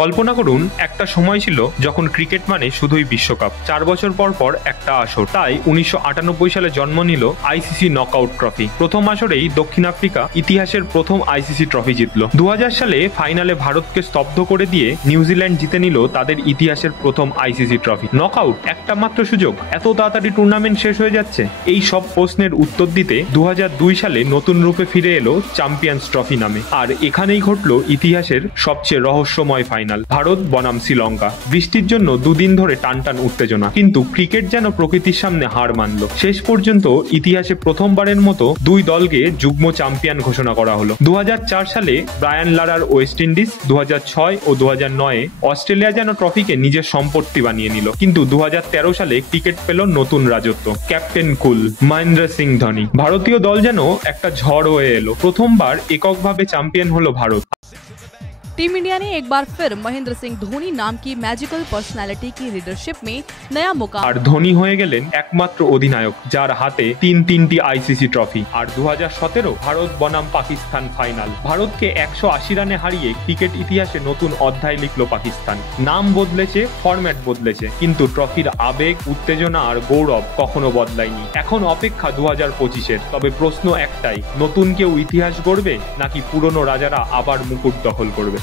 কল্পনা করুন একটা সময় ছিল যখন ক্রিকেট মানে শুধুই বিশ্বকাপ, 4 বছর পর পর একটা আসর। তাই 1998 সালে জন্ম নিল আইসিসি নকআউট ট্রফি। প্রথম আসরেই দক্ষিণ আফ্রিকা ইতিহাসের প্রথম আইসিসি ট্রফি জিতল। 2000 সালে ফাইনালে ভারতকে স্তব্ধ করে দিয়ে নিউজিল্যান্ড জিতে নিল তাদের ইতিহাসের প্রথম আইসিসি ট্রফি। নকআউট একটা মাত্র সুযোগ, এত তাড়াতাড়ি টুর্নামেন্ট শেষ হয়ে যাচ্ছে? এই সব প্রশ্নের উত্তর দিতে 2002 সালে নতুন রূপে ফিরে এলো চ্যাম্পিয়ন্স ট্রফি নামে। আর এখানেই ঘটল ইতিহাসের সবচেয়ে রহস্যময় ফাইনাল, ভারত বনাম শ্রীলঙ্কা। বৃষ্টির জন্য দুদিন ধরে টানটান উত্তেজনা, কিন্তু ক্রিকেট যেন প্রকৃতির সামনে হার মানল। শেষ পর্যন্ত ইতিহাসে প্রথমবারের মতো দুই দলকে যুগ্ম চ্যাম্পিয়ন ঘোষণা করা হলো। 2004 সালে ব্রায়ান লারার ওয়েস্ট ইন্ডিজ, 2006 ও 2009 অস্ট্রেলিয়া যেন ট্রফিকে নিজের সম্পত্তি বানিয়ে নিল। কিন্তু 2013 সালে ক্রিকেট পেল নতুন রাজত্ব, ক্যাপ্টেন কুল, মহেন্দ্র সিং ধোনি। ভারতীয় দল যেন একটা ঝড় হয়ে এলো। প্রথমবার এককভাবে চ্যাম্পিয়ন হলো ভারত। टीम इंडिया ने एक बार फिर महेंद्र सिंह धोनी नाम की मैजिकल पर्सनालिटी की लीडरशिप में नया मुकाम। আর ধোনি হয়ে গেলেন একমাত্র অধিনায়ক যার হাতে তিনটি আইসিসি ট্রফি। আর 2017 ভারত বনাম পাকিস্তান ফাইনাল। ভারতকে 180 রানে হারিয়ে ক্রিকেট ইতিহাসে নতুন অধ্যায় লিখলো পাকিস্তান। নাম বদলেছে, ফরম্যাট বদলেছে, কিন্তু ট্রফির আবেগ, উত্তেজনা আর গৌরব কখনো বদলায়নি। এখন অপেক্ষা 2025-এর। তবে প্রশ্ন একটাই, নতুন কেউ ইতিহাস গড়বে নাকি পুরনো রাজারা আবার মুকুট দখল করবে?